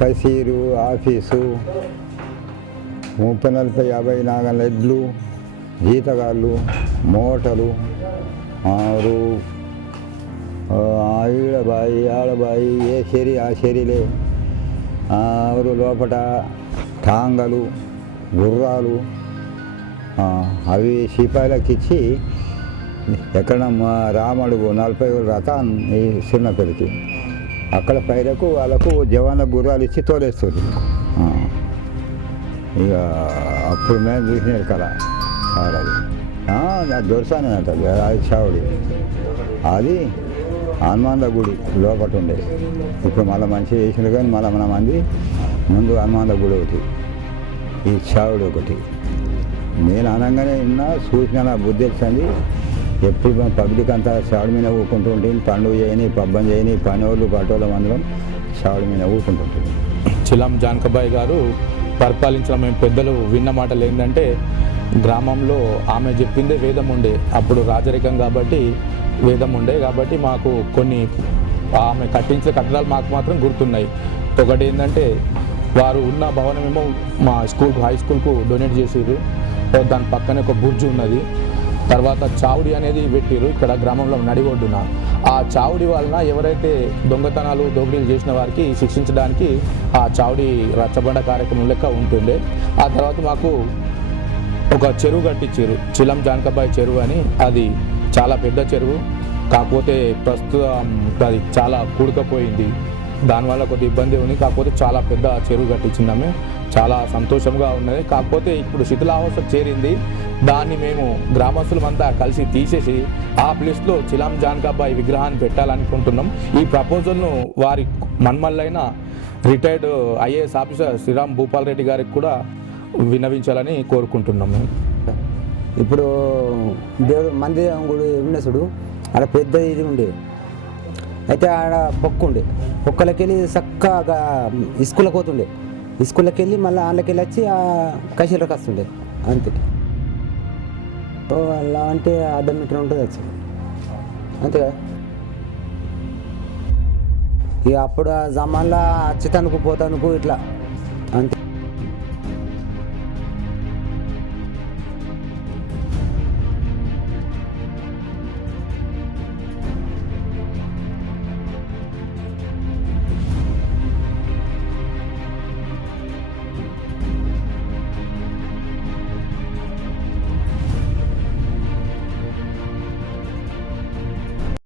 కసీరు office ముప్పై నలభై యాభై నాగల ఎడ్లు జీతగాళ్ళు మోటలు ఆరు ఈడబాయి ఆడబాయి ఏ చెరి ఆ చెరిలే ఆరు లోపట టాంగలు గుర్రాలు అవి సిపాయిలకు ఇచ్చి ఎక్కడ రామడుగు నలభై రథాన్ని ఈ చిన్నపిల్లకి అక్కడ పైరకు వాళ్ళకు జవాన్ల గుర్రాలు ఇచ్చి తోలేస్తుంది. ఇక అప్పుడు మేము చూసినారు కదా ఆడది. అది దొరసానే అంటారు అది చావుడి. అది హనుమాన్ల గుడి లోపల ఉండే. ఇప్పుడు మళ్ళీ మంచిగా చేసినారు కానీ మళ్ళీ మన మంది ముందు హనుమాన్ల గుడి ఒకటి. ఈ చావుడు ఒకటి. నేను అనగానే విన్నా సూచన బుద్ధి వచ్చింది. ఎప్పుడు పబ్లిక్ అంతా చావుడి మీద ఊకుంటూ ఉంటుంది పండుగ చేయని పబ్బం చేయని పని వాళ్ళు అందరం చావుడి మీద ఊకుంటుంటుంది చిలం జానకబాయి గారు పరిపాలించిన మేము పెద్దలు విన్న మాటలు ఏంటంటే గ్రామంలో ఆమె చెప్పిందే వేదం ఉండే. అప్పుడు రాజరికం కాబట్టి వేదం ఉండే. కాబట్టి మాకు కొన్ని ఆమె కట్టించిన కట్టడాలు మాకు మాత్రం గుర్తున్నాయి. ఒకటి ఏంటంటే వారు ఉన్న భవనమేమో మా స్కూల్ హై స్కూల్కు డొనేట్ చేసారు దాని పక్కనే ఒక బుర్జు ఉన్నది. తర్వాత చావుడి అనేది పెట్టిరు ఇక్కడ గ్రామంలో నడిగొడ్డున. ఆ చావుడి వలన ఎవరైతే దొంగతనాలు దోపిడీలు చేసిన వారికి శిక్షించడానికి ఆ చావుడి రచ్చబండ కార్యక్రమం లెక్క ఉంటుండే. ఆ తర్వాత మాకు ఒక చెరువు కట్టించారు చిలం జానకబాయి చెరువు అని. అది చాలా పెద్ద చెరువు. కాకపోతే ప్రస్తుతం అది చాలా కూడుకపోయింది. దానివల్ల కొద్ది ఇబ్బంది ఉంది. కాకపోతే చాలా పెద్ద చెరువు కట్టించిందామే చాలా సంతోషంగా ఉన్నది. కాకపోతే ఇప్పుడు శిథిలావస్థ చేరింది. దాన్ని మేము గ్రామస్తులమంతా కలిసి తీసేసి ఆ ప్లేస్లో చిలాం జాన్కాబాయ్ విగ్రహాన్ని పెట్టాలనుకుంటున్నాం. ఈ ప్రపోజల్ను వారి మన్మల్లైన retired IAS officer Sriram Bhupal Reddy గారికి కూడా వినవించాలని కోరుకుంటున్నాం మేము. ఇప్పుడు దేవుడు మందిరం గుడి విన్నసుడు అక్కడ పెద్ద ఇది ఉండేది అయితే ఆడ పొక్కుండే పొక్కలకెళ్ళి చక్కగా ఇసుకులకు పోతుండే. ఇస్కూల్కి వెళ్ళి మళ్ళీ ఆళ్ళకి వెళ్ళి వచ్చి ఆ కషీలకు వస్తుండే అంతే. ఓ అలా అంటే అర్ధ మీటర్ ఉంటుంది వచ్చి అంతే కదా? ఇక అప్పుడు ఆ జమాన్లో అచ్చుతానుకు పోతానుకు ఇట్లా. అంతే.